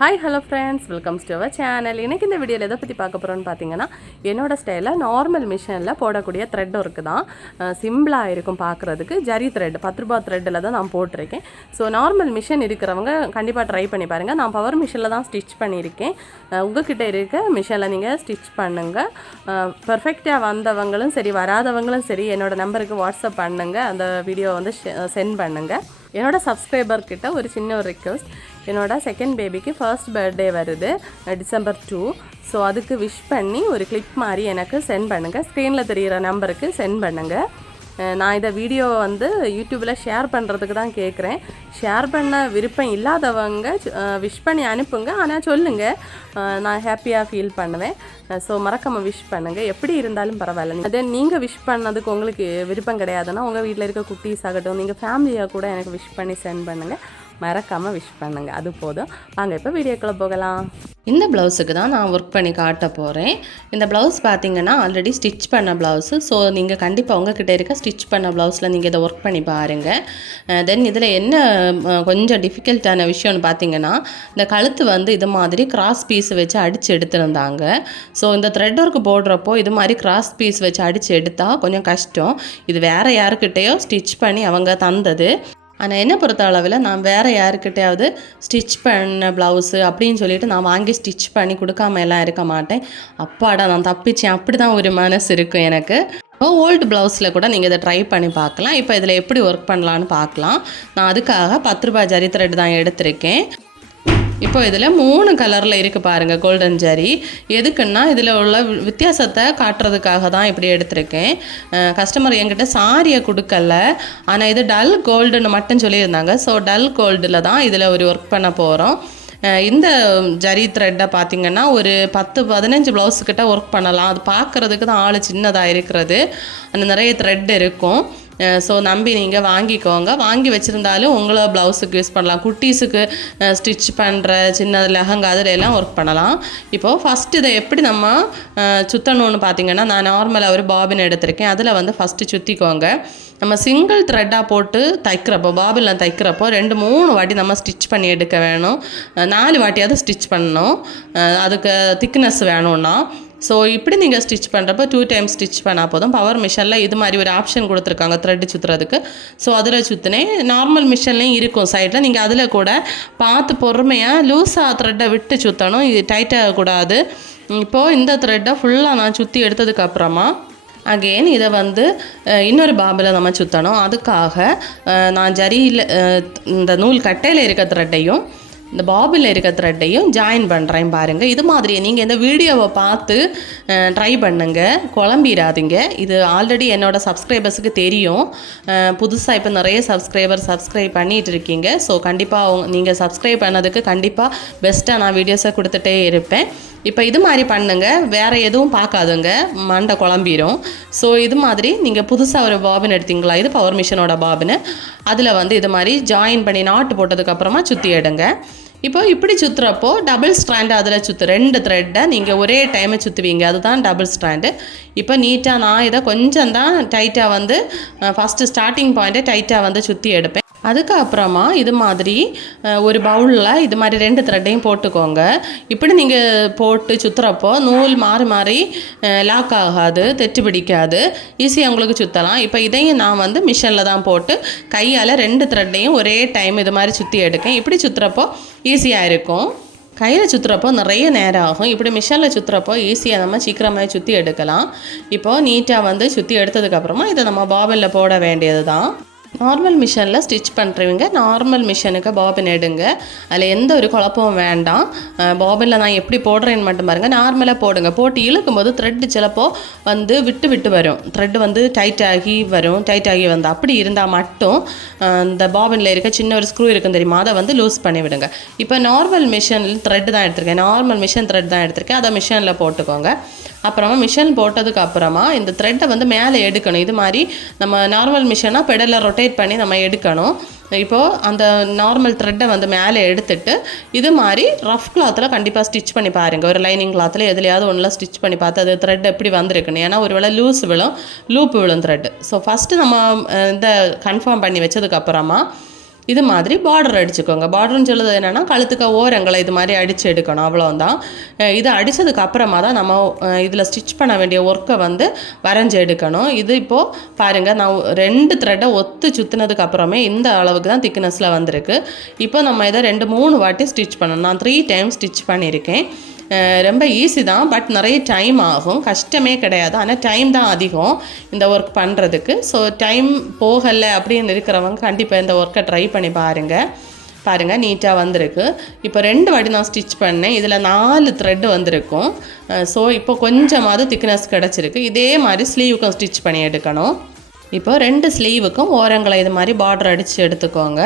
Hi hello friends welcome to our channel எனக்கு இந்த வீடியோவில் எதை பற்றி பார்க்க போகிறோன்னு பார்த்தீங்கன்னா என்னோடய ஸ்டைலில் நார்மல் மிஷினில் போடக்கூடிய த்ரெட் ஒர்க்கு தான். சிம்பிளாக இருக்கும் பார்க்குறதுக்கு. ஜரி த்ரெட் பத்து ரூபா த்ரெட்டில் தான் நான் போட்டிருக்கேன். ஸோ நார்மல் மிஷின் இருக்கிறவங்க கண்டிப்பாக ட்ரை பண்ணி பாருங்கள் நான் பவர் மிஷினில் தான் ஸ்டிச் பண்ணியிருக்கேன். அஹ் உங்ககிட்ட இருக்க மிஷினில் நீங்கள் ஸ்டிச் பண்ணுங்கள் பர்ஃபெக்டாக வந்தவங்களும் சரி வராதவங்களும் சரி என்னோடய நம்பருக்கு வாட்ஸ்அப் பண்ணுங்கள் அந்த வீடியோ வந்து சென்ட் பண்ணுங்கள் என்னோட சப்ஸ்கிரைபர்கிட்ட ஒரு சின்ன ஒரு ரிக்வெஸ்ட் என்னோட செகண்ட் பேபிக்கு ஃபர்ஸ்ட் பர்த்டே வருது டிசம்பர் டூ ஸோ அதுக்கு விஷ் பண்ணி ஒரு கிளிப் மாதிரி எனக்கு சென்ட் பண்ணுங்கள் ஸ்க்ரீனில் தெரிகிற நம்பருக்கு சென்ட் பண்ணுங்கள் நான் இதை வீடியோ வந்து யூடியூப்பில் ஷேர் பண்ணுறதுக்கு தான் கேட்குறேன் ஷேர் பண்ண விருப்பம் இல்லாதவங்க விஷ் பண்ணி அனுப்புங்க. ஆனால் சொல்லுங்கள் நான் ஹாப்பியாக ஃபீல் பண்ணுவேன். ஸோ மறக்காமல் விஷ் பண்ணுங்கள் எப்படி இருந்தாலும் பரவாயில்ல அதே நீங்கள் விஷ் பண்ணதுக்கு உங்களுக்கு விருப்பம் கிடையாதுன்னா உங்கள் வீட்டில் இருக்க குட்டீஸ் ஆகட்டும் நீங்கள் ஃபேமிலியாக கூட எனக்கு விஷ் பண்ணி சென்ட் பண்ணுங்கள் மறக்காமல் விஷ் பண்ணுங்கள் அது போதும். வாங்க இப்போ வீடியோக்குள்ளே போகலாம். இந்த ப்ளவுஸுக்கு தான் நான் ஒர்க் பண்ணி காட்ட போகிறேன் இந்த ப்ளவுஸ் பார்த்தீங்கன்னா ஆல்ரெடி ஸ்டிச் பண்ண ப்ளவுஸு ஸோ நீங்கள் கண்டிப்பாக உங்ககிட்ட இருக்க ஸ்டிச் பண்ண ப்ளவுஸில் நீங்கள் இதை ஒர்க் பண்ணி பாருங்கள் தென் இதில் என்ன கொஞ்சம் டிஃபிகல்ட்டான விஷயம்னு பார்த்தீங்கன்னா இந்த கழுத்து வந்து இது மாதிரி கிராஸ் பீஸ் வச்சு அடித்து எடுத்திருந்தாங்க. ஸோ இந்த த்ரெட் ஒர்க் போடுறப்போ இது மாதிரி கிராஸ் பீஸ் வச்சு அடித்து எடுத்தால் கொஞ்சம் கஷ்டம். இது வேறு யாருக்கிட்டேயோ ஸ்டிச் பண்ணி அவங்க தந்தது. ஆனால் என்ன பொறுத்த அளவில் நான் வேறு யாருக்கிட்டையாவது ஸ்டிச் பண்ண ப்ளவுஸு அப்படின்னு சொல்லிட்டு நான் வாங்கி ஸ்டிச் பண்ணி கொடுக்காம எல்லாம் இருக்க மாட்டேன். அப்பாடா நான் தப்பிச்சேன். அப்படி தான் ஒரு மனசு இருக்கும் எனக்கு. ஓல்டு ப்ளவுஸில் கூட நீங்கள் இதை ட்ரை பண்ணி பார்க்கலாம். இப்போ இதில் எப்படி ஒர்க் பண்ணலான்னு பார்க்கலாம். நான் அதுக்காக பத்து ரூபாய் ஜரி த்ரெட் தான் எடுத்திருக்கேன். இப்போ இதில் மூணு கலரில் இருக்குது பாருங்கள் கோல்டன் ஜரி எதுக்குன்னா இதில் உள்ள வித்தியாசத்தை காட்டுறதுக்காக தான் இப்படி எடுத்திருக்கேன். கஸ்டமர் என்கிட்ட சாரியை கொடுக்கல. ஆனால் இது டல் கோல்டுன்னு மட்டும் சொல்லியிருந்தாங்க. ஸோ டல் கோல்டில் தான் இதில் ஒரு ஒர்க் பண்ண போகிறோம் இந்த ஜரி த்ரெட்டை பார்த்திங்கன்னா ஒரு பத்து பதினஞ்சு ப்ளவுஸுக்கிட்ட ஒர்க் பண்ணலாம். அது பார்க்குறதுக்கு தான் ஆள் சின்னதாக இருக்கிறது. அந்த நிறைய த்ரெட் இருக்கும். ஸோ நம்பி நீங்கள் வாங்கிக்கோங்க. வாங்கி வச்சுருந்தாலும் உங்களை ப்ளவுஸுக்கு யூஸ் பண்ணலாம். குட்டீஸுக்கு ஸ்டிச் பண்ணுற சின்ன லெஹங்கா அதில் எல்லாம் ஒர்க் பண்ணலாம். இப்போது ஃபஸ்ட் இதை எப்படி நம்ம அஹ், சுத்தணும்னு பார்த்தீங்கன்னா நான் நார்மலாக ஒரு பாபின் எடுத்திருக்கேன். அதில் வந்து ஃபஸ்ட்டு சுற்றிக்கோங்க நம்ம சிங்கிள் த்ரெட்டாக போட்டு தைக்கிறப்போ பாபினில் தைக்கிறப்போ ரெண்டு மூணு வாட்டி நம்ம ஸ்டிச் பண்ணி எடுக்க வேணும். நாலு வாட்டியாவது ஸ்டிச் பண்ணணும். அதுக்கு திக்னஸ் வேணும்னா ஸோ இப்படி நீங்கள் ஸ்டிச் பண்ணுறப்ப டூ டைம் ஸ்டிச் பண்ணால் போதும். பவர் மிஷினில் இது மாதிரி ஒரு ஆப்ஷன் கொடுத்துருக்காங்க த்ரெட்டு சுற்றுறதுக்கு ஸோ அதில் சுற்றினேன் நார்மல் மிஷின்லேயும் இருக்கும் சைடில் நீங்கள் அதில் கூட பார்த்து பொறுமையாக லூஸாக த்ரெட்டை விட்டு சுற்றணும் இது டைட்டாக கூடாது இப்போது இந்த த்ரெட்டை ஃபுல்லாக நான் சுற்றி எடுத்ததுக்கப்புறமா அகெயின் இதை வந்து இன்னொரு பாபில் நம்ம சுற்றணும் அதுக்காக நான் ஜரியில் இந்த நூல் கட்டையில் இருக்க த்ரெட்டையும் இந்த பாபில் இருக்க த்ரெட்டையும் ஜாயின் பண்ணுறேன் பாருங்கள் இது மாதிரி நீங்கள் இந்த வீடியோவை பார்த்து ட்ரை பண்ணுங்க. குழம்பிடாதீங்க. இது ஆல்ரெடி என்னோட சப்ஸ்கிரைபர்ஸுக்கு தெரியும். புதுசாக இப்போ நிறைய சப்ஸ்கிரைபர் சப்ஸ்கிரைப் பண்ணிகிட்டு இருக்கீங்க. ஸோ கண்டிப்பாக நீங்கள் சப்ஸ்கிரைப் பண்ணதுக்கு கண்டிப்பாக பெஸ்ட்டாக நான் வீடியோஸை கொடுத்துட்டே இருப்பேன். இப்போ இது மாதிரி பண்ணுங்க. வேறு எதுவும் பார்க்காதுங்க. மண்டை குழம்பிடும் ஸோ இது மாதிரி நீங்கள் புதுசாக ஒரு பாபின் எடுத்தீங்களா? இது பவர் மிஷினோட பாபின் அதில் வந்து இது மாதிரி ஜாயின் பண்ணி நாட்டு போட்டதுக்கப்புறமா சுற்றி எடுங்க. இப்போ இப்படி சுற்றுறப்போ டபுள் ஸ்ட்ராண்டு அதில் சுற்று ரெண்டு த்ரெட்டை நீங்கள் ஒரே டைமை சுற்றுவீங்க அதுதான் டபுள் ஸ்ட்ராண்டு இப்போ நீட்டாக நான் இதை கொஞ்சம் தான் டைட்டாக வந்து ஃபஸ்ட்டு ஸ்டார்டிங் பாயிண்ட்டை டைட்டாக வந்து சுற்றி எடுப்பேன். அதுக்கப்புறமா இது மாதிரி ஒரு பவுலில் இது மாதிரி ரெண்டு த்ரெட்டையும் போட்டுக்கோங்க. இப்படி நீங்கள் போட்டு சுற்றுறப்போ நூல் மாறி மாறி லாக் ஆகாது தெட்டு பிடிக்காது. ஈஸியாக உங்களுக்கு சுற்றலாம் இப்போ இதையும் நான் வந்து மிஷினில் தான் போட்டு கையால் ரெண்டு த்ரெட்டையும் ஒரே டைம் இது மாதிரி சுற்றி எடுக்கேன். இப்படி சுற்றுறப்போ ஈஸியாக இருக்கும். கையில் சுற்றுறப்போ நிறைய நேரம் ஆகும். இப்படி மிஷினில் சுற்றுறப்போ ஈஸியாக நம்ம சீக்கிரமாக சுற்றி எடுக்கலாம். இப்போது நீட்டாக வந்து சுற்றி எடுத்ததுக்கப்புறமா இதை நம்ம பாபிலில் போட வேண்டியது தான் நார்மல் மிஷினில் ஸ்டிச் பண்ணுறவங்க நார்மல் மிஷினுக்கு பாபின் எடுங்க. அதில் எந்த ஒரு குழப்பமும் வேண்டாம். பாபினில் நான் எப்படி போடுறேன்னு மட்டும் பாருங்கள் நார்மலாக போடுங்க. போட்டு இழுக்கும்போது த்ரெட்டு சிலப்போ வந்து விட்டு விட்டு வரும். த்ரெட் வந்து டைட் ஆகி வரும். டைட் ஆகி வந்து அப்படி இருந்தால் மட்டும் இந்த பாபினில் இருக்க சின்ன ஒரு ஸ்க்ரூ இருக்கும் தெரியுமா? அதை வந்து லூஸ் பண்ணி விடுங்க. இப்போ நார்மல் மிஷினில் த்ரெட் தான் எடுத்திருக்கேன். நார்மல் மிஷின் த்ரெட் தான் எடுத்திருக்கேன். அதை மிஷினில் போட்டுக்கோங்க. அப்புறமா மிஷின் போட்டதுக்கு அப்புறமா இந்த த்ரெட்டை வந்து மேலே எடுக்கணும். இது மாதிரி நம்ம நார்மல் மிஷினாக பெடலில் ரொட்டேட் பண்ணி நம்ம எடுக்கணும். இப்போது அந்த நார்மல் த்ரெட்டை வந்து மேலே எடுத்துட்டு இது மாதிரி ரஃப் கிளாத்தில் கண்டிப்பாக ஸ்டிச் பண்ணி பாருங்கள் ஒரு லைனிங் கிளாத்தில் எதுலையாவது ஒன்றில் ஸ்டிச் பண்ணி பார்த்து அது த்ரெட் எப்படி வந்திருக்குன்னு. ஏன்னா ஒரு வேளை லூஸ் விழும் லூப் விழும் த்ரெட் ஸோ ஃபஸ்ட்டு நம்ம இந்த கன்ஃபார்ம் பண்ணி வச்சதுக்கப்புறமா இது மாதிரி பார்டர் அடிச்சுக்கோங்க. பார்டர்னு சொல்லுறது என்னென்னா கழுத்துக்க ஓரங்களை இது மாதிரி அடித்து எடுக்கணும். அவ்வளோதான் அஹ் இது அடித்ததுக்கு அப்புறமா தான் நம்ம இதில் ஸ்டிச் பண்ண வேண்டிய ஒர்க்கை வந்து வரைஞ்சி எடுக்கணும். இது இப்போது பாருங்கள் நான் ரெண்டு த்ரெட்டை ஒத்து சுற்றினதுக்கு அப்புறமே இந்த அளவுக்கு தான் திக்னஸில் வந்திருக்கு. இப்போ நம்ம இதை ரெண்டு மூணு வாட்டி ஸ்டிச் பண்ணணும். நான் த்ரீ டைம் ஸ்டிச் பண்ணியிருக்கேன். ரொம்ப ஈஸி தான் பட் நிறைய டைம் ஆகும். கஷ்டமே கிடையாது. ஆனால் டைம் தான் அதிகம் இந்த ஒர்க் பண்ணுறதுக்கு ஸோ டைம் போகலை அப்படின்னு இருக்கிறவங்க கண்டிப்பாக இந்த ஒர்க்கை ட்ரை பண்ணி பாருங்கள் பாருங்கள் நீட்டாக வந்திருக்கு. இப்போ ரெண்டு வாட்டி நான் ஸ்டிச் பண்ணேன். இதில் நாலு த்ரெட் வந்திருக்கும். ஸோ இப்போ கொஞ்சமாவது திக்னஸ் கிடச்சிருக்கு. இதே மாதிரி ஸ்லீவுக்கும் ஸ்டிச் பண்ணி எடுக்கணும். இப்போ ரெண்டு ஸ்லீவுக்கும் ஓரங்களை இது மாதிரி பார்டர் அடித்து எடுத்துக்கோங்க.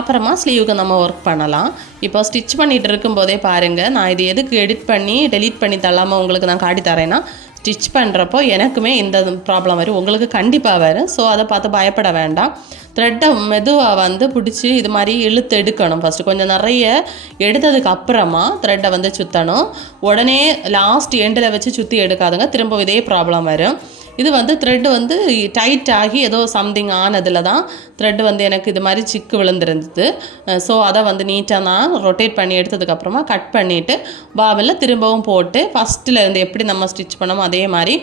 அப்புறமா ஸ்லீவுக்கு நம்ம ஒர்க் பண்ணலாம். இப்போ ஸ்டிச் பண்ணிகிட்டு இருக்கும்போதே பாருங்கள் நான் இது எதுக்கு எடிட் பண்ணி டெலீட் பண்ணி தள்ளாமல் உங்களுக்கு நான் காட்டி தரேன்னா ஸ்டிச் பண்ணுறப்போ எனக்குமே இந்த ப்ராப்ளம் வரும். உங்களுக்கு கண்டிப்பாக வரும். ஸோ அதை பார்த்து பயப்பட வேண்டாம். த்ரெட்டை மெதுவாக வந்து பிடிச்சி இது மாதிரி இழுத்து எடுக்கணும் ஃபஸ்ட்டு கொஞ்சம் நிறைய எடுத்ததுக்கு அப்புறமா த்ரெட்டை வந்து சுற்றணும் உடனே லாஸ்ட் எண்டில் வச்சு சுற்றி எடுக்காதுங்க. திரும்ப இதே ப்ராப்ளம் வரும். இது வந்து த்ரெட்டு வந்து டைட் ஆகி ஏதோ சம்திங் ஆனதில் தான் த்ரெட்டு வந்து எனக்கு இது மாதிரி சிக்கு விழுந்திருந்தது. ஸோ அதை வந்து நீட்டாக நான் ரொட்டேட் பண்ணி எடுத்ததுக்கப்புறமா கட் பண்ணிவிட்டு பாபில் திரும்பவும் போட்டு ஃபஸ்ட்டில் இருந்து எப்படி நம்ம ஸ்டிச் பண்ணோமோ அதே மாதிரி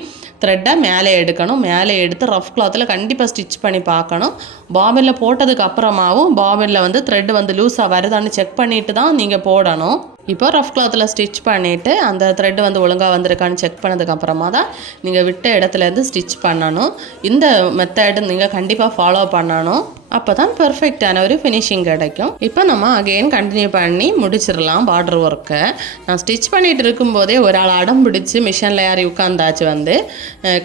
த்ரெட்டை மேலே எடுக்கணும். மேலே எடுத்து ரஃப் கிளாத்தில் கண்டிப்பாக ஸ்டிச் பண்ணி பார்க்கணும். பாபிலில் போட்டதுக்கு அப்புறமாவும் பாபினில் வந்து த்ரெட் வந்து லூஸாக வருதான்னு செக் பண்ணிவிட்டு தான் நீங்கள் போடணும். இப்போ ரஃப் கிளாத்தில் ஸ்டிச் பண்ணிவிட்டு அந்த த்ரெட் வந்து ஒழுங்காக வந்திருக்கான்னு செக் பண்ணதுக்கப்புறமா தான் நீங்கள் விட்ட இடத்துலேருந்து ஸ்டிச் பண்ணணும். இந்த மெத்தட் நீங்கள் கண்டிப்பாக ஃபாலோ பண்ணணும். அப்போ தான் பெர்ஃபெக்டான ஒரு ஃபினிஷிங் கிடைக்கும். இப்போ நம்ம அகெயின் கண்டினியூ பண்ணி முடிச்சிடலாம் பார்டர் ஒர்க்கை நான் ஸ்டிச் பண்ணிகிட்டு இருக்கும்போதே ஒரு ஆள் அடம் பிடிச்சி மிஷினில் யார் உட்காந்தாச்சு வந்து.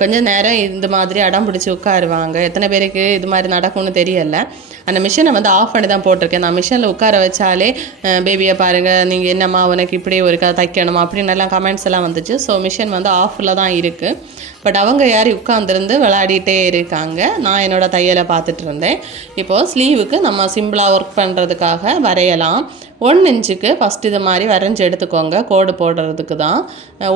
கொஞ்சம் நேரம் இந்த மாதிரி அடம் பிடிச்சி உட்காருவாங்க. எத்தனை பேருக்கு இது மாதிரி நடக்கும்னு தெரியல. அந்த மிஷினை வந்து ஆஃப் பண்ணி தான் போட்டிருக்கேன். நான் மிஷினில் உட்கார வச்சாலே பேபியை பாருங்கள் நீங்கள் என்னம்மா உனக்கு இப்படி ஒரு க தைக்கணுமா? அப்படின்னு எல்லாம் கமெண்ட்ஸ் எல்லாம் வந்துச்சு. ஸோ மிஷின் வந்து ஆஃபில் தான் இருக்குது பட் அவங்க யார் உட்காந்துருந்து விளையாடிட்டே இருக்காங்க. நான் என்னோடய தையலை பார்த்துட்டு இருந்தேன். இப்போது ஸ்லீவுக்கு நம்ம சிம்பிளாக ஒர்க் பண்ணுறதுக்காக வரையலாம். ஒன் இன்ச்சுக்கு ஃபஸ்ட் இது மாதிரி வரைஞ்சி எடுத்துக்கோங்க. கோடு போடுறதுக்கு தான்.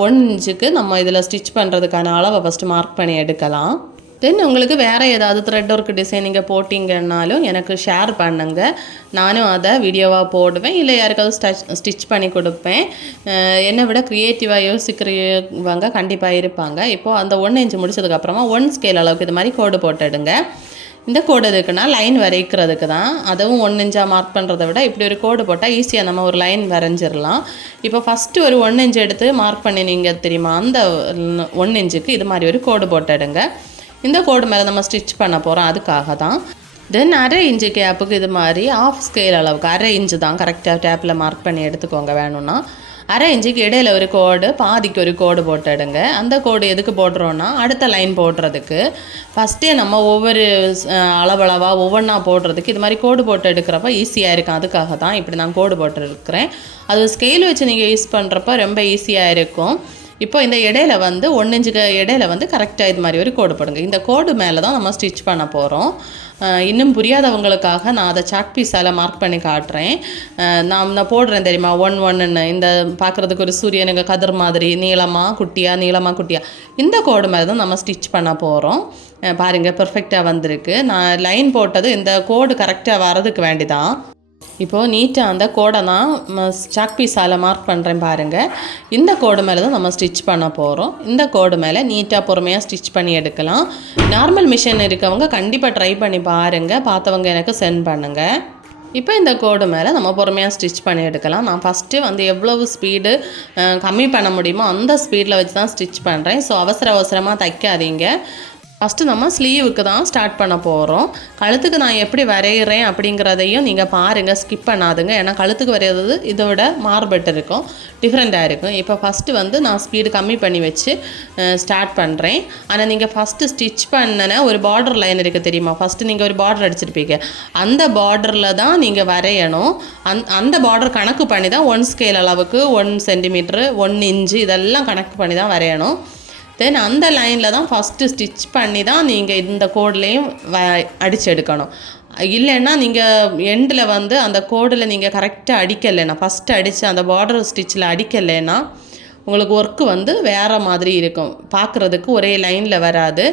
ஒன் இன்ச்சுக்கு நம்ம இதில் ஸ்டிச் பண்ணுறதுக்கான அளவை ஃபஸ்ட்டு மார்க் பண்ணி எடுக்கலாம். தென் உங்களுக்கு வேறு ஏதாவது த்ரெட் ஒர்க் டிசைன் நீங்கள் போட்டிங்கன்னாலும் எனக்கு ஷேர் பண்ணுங்கள் நானும் அதை வீடியோவாக போடுவேன். இல்லை யாருக்காவது ஸ்டச் ஸ்டிச் பண்ணி கொடுப்பேன். என்னை விட க்ரியேட்டிவாக யோசிக்கிறவங்க கண்டிப்பாக இருப்பாங்க. இப்போது அந்த ஒன் இன்ச் முடிச்சதுக்கப்புறமா ஒன் ஸ்கேல் அளவுக்கு இது மாதிரி கோடு போட்டுடுங்க இந்த கோடு எதுக்குன்னா லைன் வரைக்கிறதுக்கு தான். அதுவும் ஒன் இன்ச்சாக மார்க் பண்ணுறதை விட இப்படி ஒரு கோடு போட்டால் ஈஸியாக நம்ம ஒரு லைன் வரைஞ்சிடலாம் இப்போ ஃபஸ்ட்டு ஒரு ஒன்று இன்ச் எடுத்து மார்க் பண்ணினீங்க தெரியுமா? அந்த ஒன்று இன்ச்சுக்கு இது மாதிரி ஒரு கோடு போட்டுடுங்க இந்த கோடு மேலே நம்ம ஸ்டிச் பண்ண போகிறோம் அதுக்காக தான். தென் அரை இன்ச்சு கேப்புக்கு இது மாதிரி ஆஃப் ஸ்கேல் அளவுக்கு அரை இன்ச்சு தான் கரெக்டாக டேப்பில் மார்க் பண்ணி எடுத்துக்கோங்க வேணும்னா. அரை இன்ச்சுக்கு இடையில ஒரு கோடு பாதிக்கு ஒரு கோடு போட்டுடுங்க அந்த கோடு எதுக்கு போடுறோன்னா அடுத்த லைன் போடுறதுக்கு. ஃபஸ்ட்டே நம்ம ஒவ்வொரு அளவளவாக ஒவ்வொன்றா போடுறதுக்கு இது மாதிரி கோடு போட்டு எடுக்கிறப்ப ஈஸியாக இருக்கும். அதுக்காக தான் இப்படி நான் கோடு போட்டு இருக்கிறேன் அது ஸ்கேல் வச்சு நீங்கள் யூஸ் பண்ணுறப்ப ரொம்ப ஈஸியாக இருக்கும். இப்போ இந்த இடையில வந்து ஒன்று இன்ச்சுக்கு இடையில வந்து கரெக்டாக இது மாதிரி ஒரு கோடு போடுங்க. இந்த கோடு மேலே தான் நம்ம ஸ்டிச் பண்ண போகிறோம் இன்னும் புரியாதவங்களுக்காக நான் அதை சாக் பீஸால் மார்க் பண்ணி காட்டுறேன். நான் நான் போடுறேன் தெரியுமா? ஒன் ஒன்னுன்னு இந்த பார்க்குறதுக்கு ஒரு சூரியனுங்க கதிர் மாதிரி நீளமாக குட்டியா நீளமாக குட்டியா. இந்த கோடு மேலே தான் நம்ம ஸ்டிச் பண்ண போகிறோம் பாருங்கள் பெர்ஃபெக்டாக வந்திருக்கு. நான் லைன் போட்டது இந்த கோடு கரெக்டாக வர்றதுக்கு வேண்டிதான். இப்போது நீட்டாக அந்த கோடை தான் சாக் பீஸால் மார்க் பண்ணுறேன் பாருங்கள் இந்த கோடு மேலே தான் நம்ம ஸ்டிச் பண்ண போகிறோம் இந்த கோடு மேலே நீட்டாக பொறுமையாக ஸ்டிச் பண்ணி எடுக்கலாம். நார்மல் மிஷின் இருக்கவங்க கண்டிப்பாக ட்ரை பண்ணி பாருங்கள் பார்த்தவங்க எனக்கு சென்ட் பண்ணுங்கள் இப்போ இந்த கோடு மேலே நம்ம பொறுமையாக ஸ்டிச் பண்ணி எடுக்கலாம். நான் ஃபஸ்ட்டு வந்து எவ்வளவு ஸ்பீடு கம்மி பண்ண முடியுமோ அந்த ஸ்பீடில் வச்சு தான் ஸ்டிச் பண்ணுறேன் ஸோ அவசர அவசரமாக தைக்காதீங்க. ஃபஸ்ட்டு நம்ம ஸ்லீவுக்கு தான் ஸ்டார்ட் பண்ண போகிறோம் கழுத்துக்கு நான் எப்படி வரைகிறேன் அப்படிங்கிறதையும் நீங்கள் பாருங்கள் ஸ்கிப் பண்ணாதுங்க. ஏன்னா கழுத்துக்கு வரைகிறது இதை விட மார்பெட் இருக்கும் டிஃப்ரெண்ட்டாக இருக்கும். இப்போ ஃபஸ்ட்டு வந்து நான் ஸ்பீடு கம்மி பண்ணி வச்சு ஸ்டார்ட் பண்ணுறேன் ஆனால் நீங்கள் ஃபஸ்ட்டு ஸ்டிச் பண்ணின ஒரு பார்டர் லைன் இருக்குது தெரியுமா? ஃபஸ்ட்டு நீங்கள் ஒரு பார்டர் அடிச்சிருப்பீங்க. அந்த பார்டரில் தான் நீங்கள் வரையணும். அந் அந்த பார்டர் கணக்கு பண்ணி தான் ஒன் ஸ்கேல் அளவுக்கு ஒன் சென்டிமீட்ரு ஒன் இன்ச்சு இதெல்லாம் கணக்கு பண்ணி தான் வரையணும். தென் அந்த லைனில் தான் ஃபஸ்ட்டு ஸ்டிச் பண்ணி தான் நீங்கள் இந்த கோட்லேயும் வ அடித்து எடுக்கணும் இல்லைன்னா நீங்கள் எண்டில் வந்து அந்த கோடில் நீங்கள் கரெக்டாக அடிக்கலைன்னா ஃபஸ்ட்டு அடித்து அந்த பார்டர் ஸ்டிச்சில் அடிக்கலைன்னா உங்களுக்கு ஒர்க்கு வந்து வேறு மாதிரி இருக்கும். பார்க்குறதுக்கு ஒரே லைனில் வராது.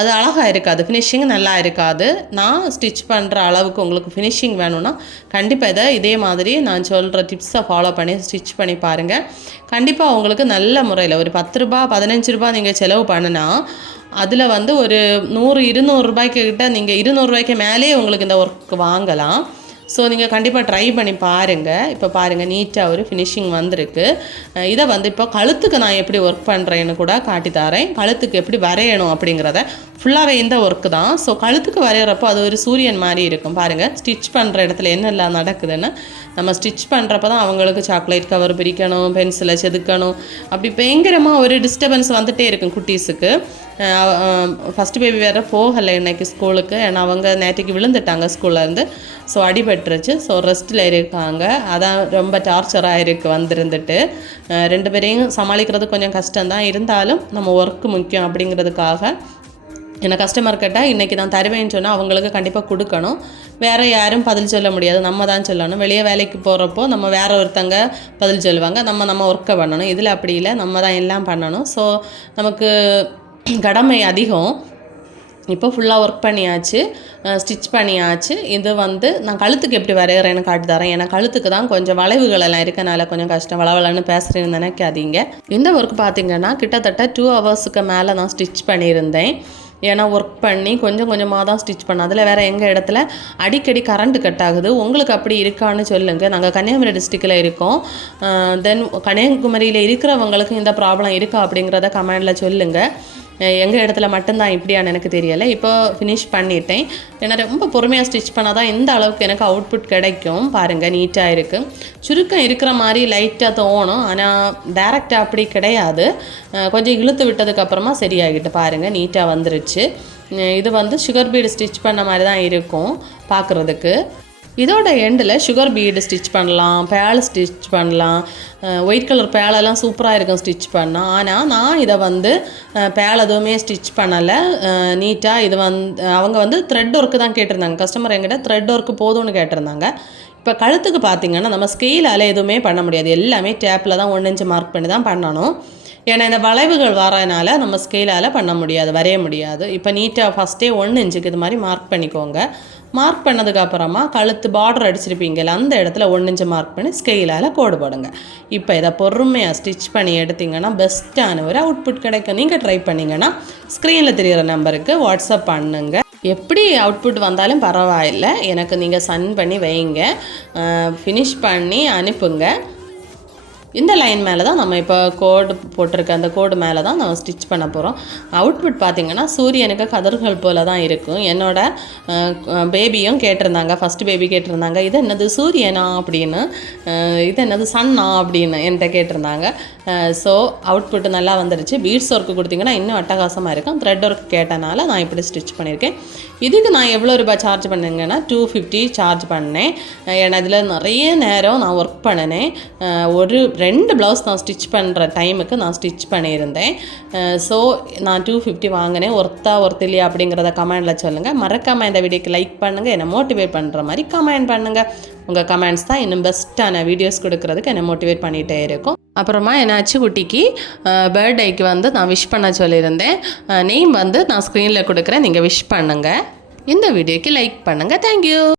அது அழகாக இருக்காது. ஃபினிஷிங் நல்லா இருக்காது. நான் ஸ்டிச் பண்ணுற அளவுக்கு உங்களுக்கு ஃபினிஷிங் வேணும்னா கண்டிப்பாக இதை இதே மாதிரி நான் சொல்கிற டிப்ஸை ஃபாலோ பண்ணி ஸ்டிச் பண்ணி பாருங்கள் கண்டிப்பாக உங்களுக்கு நல்ல முறையில் ஒரு பத்து ரூபா பதினஞ்சு ரூபா நீங்கள் செலவு பண்ணினா அதில் வந்து ஒரு நூறு இருநூறு ரூபாய்க்கு கிட்ட நீங்கள் இருநூறுபாய்க்கு மேலேயே உங்களுக்கு இந்த ஒர்க் வாங்கலாம். ஸோ நீங்கள் கண்டிப்பாக ட்ரை பண்ணி பாருங்கள் இப்போ பாருங்கள் நீட்டாக ஒரு ஃபினிஷிங் வந்திருக்கு. இதை வந்து இப்போ கழுத்துக்கு நான் எப்படி ஒர்க் பண்ணுறேன்னு கூட காட்டி தரேன். கழுத்துக்கு எப்படி வரையணும் அப்படிங்கிறத ஃபுல்லாகவே இந்த ஒர்க்கு தான். ஸோ கழுத்துக்கு வரைகிறப்போ அது ஒரு சூரியன் மாதிரி இருக்கும். பாருங்கள் ஸ்டிச் பண்ணுற இடத்துல என்னெல்லாம் நடக்குதுன்னு. நம்ம ஸ்டிச் பண்ணுறப்ப தான் அவங்களுக்கு சாக்லேட் கவர் பிரிக்கணும் பென்சிலை செதுக்கணும். அப்படி பயங்கரமாக ஒரு டிஸ்டர்பன்ஸ் வந்துகிட்டே இருக்கும் குட்டீஸுக்கு. ஃபஸ்ட்டு பேபி வேறு போகலை இன்னைக்கு ஸ்கூலுக்கு. ஏன்னா அவங்க நேற்றுக்கு விழுந்துட்டாங்க ஸ்கூல்லேருந்து ஸோ அடிபட்டுருச்சு. ஸோ ரெஸ்ட்டில் இருக்காங்க. அதான் ரொம்ப டார்ச்சராக இருக்குது வந்திருந்துட்டு. ரெண்டு பேரையும் சமாளிக்கிறது கொஞ்சம் கஷ்டம்தான். இருந்தாலும் நம்ம ஒர்க்கு முக்கியம் அப்படிங்கிறதுக்காக. என்ன கஸ்டமர் கேட்டால் இன்றைக்கி நான் தருவேன்னு சொன்னால் அவங்களுக்கு கண்டிப்பாக கொடுக்கணும். வேறு யாரும் பதில் சொல்ல முடியாது. நம்ம தான் சொல்லணும். வெளியே வேலைக்கு போகிறப்போ நம்ம வேறு ஒருத்தங்க பதில் சொல்லுவாங்க. நம்ம நம்ம ஒர்க்கை பண்ணணும். இதில் அப்படி இல்லை. நம்ம தான் எல்லாம் பண்ணணும். ஸோ நமக்கு கடமை அதிகம். இப்போ ஃபுல்லாக ஒர்க் பண்ணியாச்சு ஸ்டிச் பண்ணியாச்சு. இது வந்து நான் கழுத்துக்கு எப்படி வரைகிறேன்னு காட்டி தரேன். ஏன்னா கழுத்துக்கு தான் கொஞ்சம் வளைவுகள் எல்லாம் இருக்கனால கொஞ்சம் கஷ்டம். வளவலன்னு பேசுகிறேன்னு நினைக்காதீங்க. இந்த ஒர்க் பார்த்தீங்கன்னா கிட்டத்தட்ட டூ ஹவர்ஸுக்கு மேலே நான் ஸ்டிச் பண்ணியிருந்தேன். ஏன்னா ஒர்க் பண்ணி கொஞ்சம் கொஞ்சமாக தான் ஸ்டிச் பண்ணேன். அதில் வேறு எங்கள் இடத்துல அடிக்கடி கரண்ட் கட் ஆகுது. உங்களுக்கு அப்படி இருக்கான்னு சொல்லுங்கள் நாங்கள் கன்னியாகுமரி டிஸ்ட்ரிக்டில் இருக்கோம். தென் கன்னியாகுமரியில் இருக்கிறவங்களுக்கு இந்த ப்ராப்ளம் இருக்கா அப்படிங்கிறத கமெண்டில் சொல்லுங்கள் எங்கள் இடத்துல மட்டும்தான் இப்படியான்னு எனக்கு தெரியலை. இப்போ ஃபினிஷ் பண்ணிட்டேன். ஏன்னா ரொம்ப பொறுமையாக ஸ்டிச் பண்ணால் தான் எந்த அளவுக்கு எனக்கு அவுட்புட் கிடைக்கும். பாருங்கள் நீட்டாக இருக்குது சுருக்கம் இருக்கிற மாதிரி லைட்டாக தோணும். ஆனால் டேரெக்டாக அப்படி கிடையாது. கொஞ்சம் இழுத்து விட்டதுக்கப்புறமா சரியாகிட்டு பாருங்கள் நீட்டாக வந்துருச்சு. இது வந்து சுகர் பீடு ஸ்டிச் பண்ண மாதிரி தான் இருக்கும் பார்க்குறதுக்கு. இதோட எண்டில் சுகர் பீடு ஸ்டிச் பண்ணலாம் பேல் ஸ்டிச் பண்ணலாம். ஒயிட் கலர் பேலெல்லாம் சூப்பராக இருக்கும் ஸ்டிச் பண்ணால் ஆனால் நான் இதை வந்து பேல் எதுவுமே ஸ்டிச் பண்ணலை. நீட்டாக இது வந்து அவங்க வந்து த்ரெட் ஒர்க்கு தான் கேட்டிருந்தாங்க. கஸ்டமர் என்கிட்ட த்ரெட் ஒர்க்கு போதும்னு கேட்டிருந்தாங்க. இப்போ கழுத்துக்கு பார்த்தீங்கன்னா நம்ம ஸ்கெயிலால் எதுவுமே பண்ண முடியாது. எல்லாமே டேப்பில் தான் ஒன்று இன்ச்சு மார்க் பண்ணி தான் பண்ணணும். ஏன்னா இந்த வளைவுகள் வரதுனால நம்ம ஸ்கெயிலால் பண்ண முடியாது வரைய முடியாது. இப்போ நீட்டாக ஃபஸ்ட்டே ஒன்று இன்ச்சுக்கு இது மாதிரி மார்க் பண்ணிக்கோங்க. மார்க் பண்ணதுக்கு அப்புறமா கழுத்து பார்டர் அடிச்சிருப்பீங்கல்ல அந்த இடத்துல ஒன்று இன்ச்சு மார்க் பண்ணி ஸ்கெயிலால் கோடு போடுங்க. இப்போ இதை பொறுமையாக ஸ்டிச் பண்ணி எடுத்தீங்கன்னா பெஸ்ட்டான ஒரு அவுட்புட் கிடைக்கும். நீங்கள் ட்ரை பண்ணிங்கன்னா ஸ்க்ரீனில் தெரிகிற நம்பருக்கு வாட்ஸ்அப் பண்ணுங்கள் எப்படி அவுட்புட் வந்தாலும் பரவாயில்லை. எனக்கு நீங்கள் சன் பண்ணி வைங்க. ஃபினிஷ் பண்ணி அனுப்புங்க. இந்த லைன் மேலே தான் நம்ம இப்போ கோடு போட்டிருக்க அந்த கோடு மேலே தான் நம்ம ஸ்டிச் பண்ண போகிறோம் அவுட்புட் பார்த்தீங்கன்னா சூரியனுக்கு கதிர்கள் போல தான் இருக்கும். என்னோட பேபியும் கேட்டிருந்தாங்க. ஃபஸ்ட்டு பேபி கேட்டிருந்தாங்க. இது என்னது சூரியனா அப்படின்னு இது என்னது சன்னா அப்படின்னு என்கிட்ட கேட்டிருந்தாங்க. ஸோ அவுட்புட் நல்லா வந்துருச்சு. பீட்ஸ் ஒர்க்கு கொடுத்தீங்கன்னா இன்னும் அட்டகாசமாக இருக்கும். த்ரெட் ஒர்க் கேட்டனால நான் இப்படி ஸ்டிச் பண்ணியிருக்கேன் இதுக்கு நான் எவ்வளோ ரூபாய் சார்ஜ் பண்ணுங்கன்னா டூ ஃபிஃப்டி சார்ஜ் பண்ணேன். ஏன்னா இதில் நிறைய நேரம் நான் ஒர்க் பண்ணினேன். ஒரு ரெண்டு ப்ளவுஸ் நான் ஸ்டிச் பண்ணுற டைமுக்கு நான் ஸ்டிச் பண்ணியிருந்தேன். ஸோ நான் டூ ஃபிஃப்டி வாங்கினேன். ஒர்த்தா ஒர்த் இல்லையா அப்படிங்கிறத கமெண்டில் சொல்லுங்கள் மறக்காமல் இந்த வீடியோக்கு லைக் பண்ணுங்கள் என்னை மோட்டிவேட் பண்ணுற மாதிரி கமெண்ட் பண்ணுங்கள் உங்கள் கமெண்ட்ஸ் தான் இன்னும் பெஸ்ட்டான வீடியோஸ் கொடுக்குறதுக்கு என்னை மோட்டிவேட் பண்ணிகிட்டே இருக்கும். அப்புறமா என்னாச்சு குட்டிக்கு? பர்த்டேக்கு வந்து நான் விஷ் பண்ண சொல்லியிருந்தேன். நேம் வந்து நான் ஸ்க்ரீனில் கொடுக்குறேன். நீங்கள் விஷ் பண்ணுங்கள் இந்த வீடியோக்கு லைக் பண்ணுங்கள் தேங்க்யூ